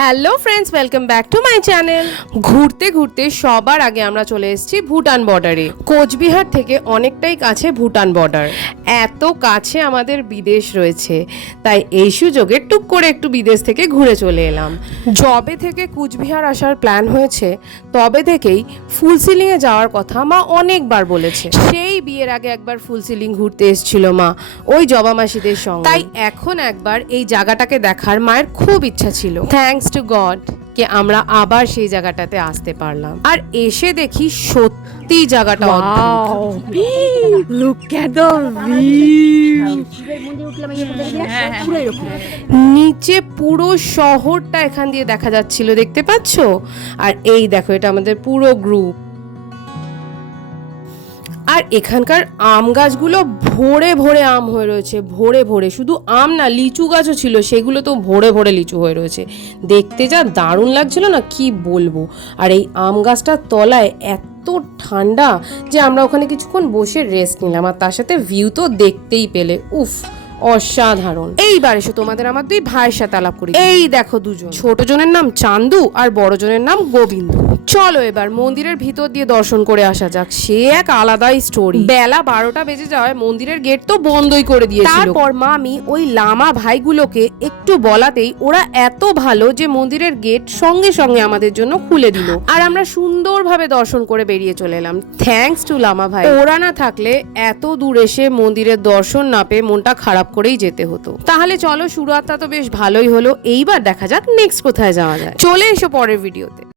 Hello friends, welcome back to my channel. ঘুরতে ঘুরতে সবার আগে আমরা চলে এসেছি ভুটান বর্ডারে। কোচবিহার থেকে অনেকটাই কাছে ভুটান বর্ডার। এত কাছে আমাদের বিদেশ রয়েছে, তাই এই সুযোগে টুক করে একটু বিদেশ থেকে ঘুরে চলে এলাম। যবে থেকে কুচবিহার আসার প্ল্যান হয়েছে তবে থেকেই ফুলসিলিংয়ে যাওয়ার কথা মা অনেকবার বলেছে। সেই বিয়ের আগে একবার ফুলসিলিং ঘুরতে এসেছিল মা ওই জবা মাসিদের সঙ্গে, তাই এখন একবার এই জায়গাটাকে দেখার মায়ের খুব ইচ্ছা ছিল। থ্যাঙ্কস টু গড কে আমরা আবার সেই জায়গাটাতে আসতে পারলাম। আর এসে দেখি সত্যি জায়গাটা Look at the view. নিচে পুরো শহরটা এখান দিয়ে দেখা যাচ্ছিল, দেখতে পাচ্ছ? আর এই দেখো, এটা আমাদের পুরো গ্রুপ। আর এখানকার আম গাছগুলো ভরে ভরে আম হয়ে রয়েছে, ভরে ভরে। শুধু আম না, লিচু গাছও ছিল, সেগুলো তো ভরে ভরে লিচু হয়ে রয়েছে। দেখতে যা দারুণ লাগছিল না, কি বলবো। আর এই আম গাছটার তলায় এত ঠান্ডা যে আমরা ওখানে কিছুক্ষণ বসে রেস্ট নিলাম, আর তার সাথে ভিউ তো দেখতেই পেলে। উফ, অসাধারণ। এইবার এসো তোমাদের আমার দুই ভাইয়ের সাথে আলাপ করি। এই দেখো দুজন, ছোট জনের নাম চান্দু আর বড় জনের নাম গোবিন্দ। চলো এবার মন্দিরের ভিতর দিয়ে দর্শন করে আসা যাক। সে এক আলাদাই স্টোরি। বেলা 12টা বেজে যাওয়ায় মন্দিরের গেট তো বন্ধই করে দিয়েছিল। তারপর মামি ওই লামা ভাইগুলোকে একটু বলাতেই ওরা এত ভালো যে মন্দিরের গেট সঙ্গে সঙ্গে আমাদের জন্য খুলে দিল, আর আমরা সুন্দরভাবে দর্শন করে বেরিয়ে চলে এলাম। থ্যাঙ্কস টু লামা ভাই। ওরা না থাকলে এত দূর এসে মন্দিরের দর্শন না পেয়ে মনটা খারাপ করেই যেতে হতো। তাহলে চলো, শুরুয়াতটা তো বেশ ভালোই হলো। এইবার দেখা যাক নেক্সট কোথায় যাওয়া যায়। চলে এসো পরের ভিডিওতে।